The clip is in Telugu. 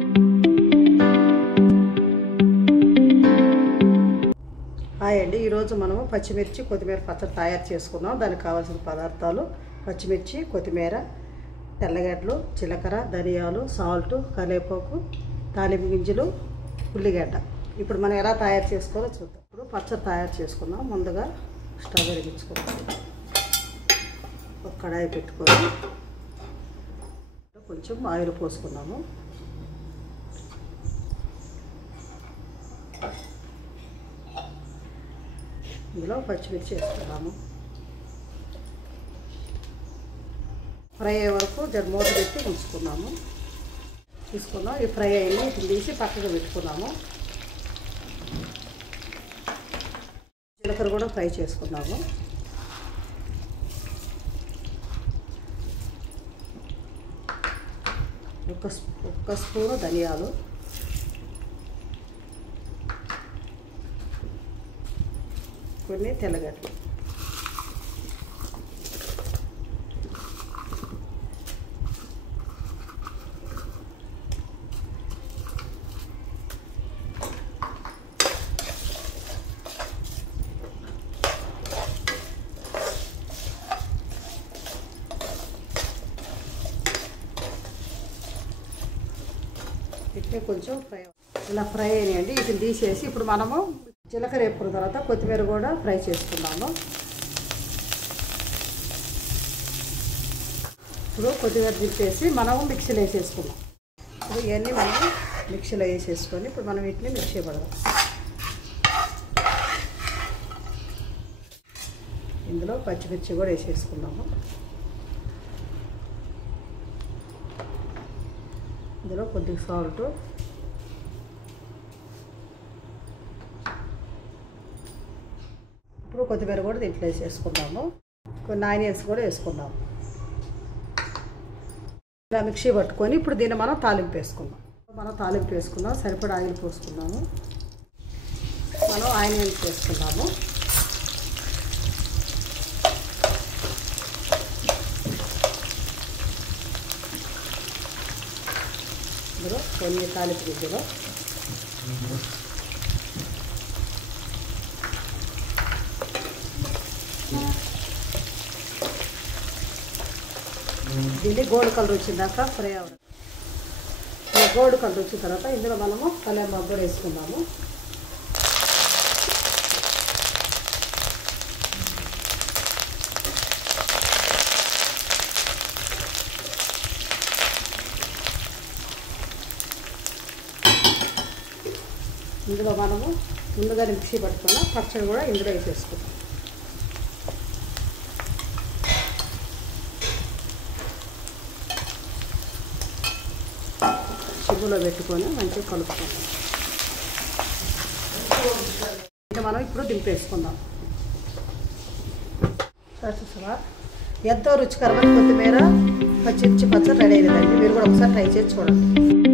హాయ్ అండి, ఈరోజు మనము పచ్చిమిర్చి కొత్తిమీర పచ్చడి తయారు చేసుకున్నాం. దానికి కావాల్సిన పదార్థాలు పచ్చిమిర్చి, కొత్తిమీర, తెల్లగడ్డలు, జీలకర్ర, ధనియాలు, సాల్ట్, కరివేపాకు, తాలింపు గింజలు, ఉల్లిగడ్డ. ఇప్పుడు మనం ఎలా తయారు చేసుకోవాలో చూద్దాం. ఇప్పుడు పచ్చడి తయారు చేసుకున్నాం. ముందుగా స్టవ్ వెలిగించుకుందాం. ఒక కడాయి పెట్టుకొని కొంచెం ఆయిల్ పోసుకున్నాము. ఇందులో పచ్చిమిర్చి వేసుకున్నాము. ఫ్రై అయ్యే వరకు మూత పెట్టి ఉంచుకున్నాము. తీసుకున్నాం. ఈ ఫ్రై అయ్యి ఇట్లా తీసి పక్కకు పెట్టుకున్నాము. జీలకర్ర కూడా ఫ్రై చేసుకున్నాము. ఒక స్పూను ధనియాలు, కొన్ని తెల్లగడ్డలు, ఇట్లా కొంచెం ఫ్రై ఇలా ఫ్రై అయినాయండి. వీటిని తీసేసి ఇప్పుడు మనము జీలకర్ర వేపుకున్న తర్వాత కొత్తిమీర కూడా ఫ్రై చేసుకున్నాము. ఇప్పుడు కొత్తిమీర దింపేసి మనము మిక్సీలో వేసేసుకున్నాం. ఇప్పుడు ఇవన్నీ మనం మిక్సీలో వేసేసుకొని ఇప్పుడు మనం వీటిని మిక్సీ పడదాం. ఇందులో పచ్చిమిర్చి కూడా వేసేసుకున్నాము. ఇందులో కొద్దిగా సాల్ట్, ఇప్పుడు కొత్తిమీర కూడా దీంట్లో వేసేసుకున్నాము. కొన్ని ఆనియన్స్ కూడా వేసుకున్నాము. ఇలా మిక్సీ పట్టుకొని ఇప్పుడు దీన్ని మనం తాలింపు వేసుకున్నాం. సరిపడా ఆయిల్ పోసుకున్నాము. మనం ఆనియన్స్ వేసుకున్నాము. ఇందులో కొన్ని తాలింపు గింజలు, దీన్ని గోల్డ్ కలర్ వచ్చిందాక ఫ్రై అవ్వడం. గోల్డ్ కలర్ వచ్చిన తర్వాత ఇందులో మనము కరివేపాకు కూడా వేసుకున్నాము. ఇందులో మనము ముందుగా మిక్సీ పట్టుకున్న పచ్చడి కూడా ఇందులో వేసేసుకుంటాం. చిగులో పెట్టుకొని మంచిగా కలుపుకుందాం. ఇంకా మనం ఇప్పుడు దింపేసుకుందాం. చూసావా, ఎంతో రుచికరమైన కొత్తిమీర పచ్చిమిర్చి పచ్చడి రెడీ అయిందండి. మీరు కూడా ఒకసారి ట్రై చేసి చూడండి.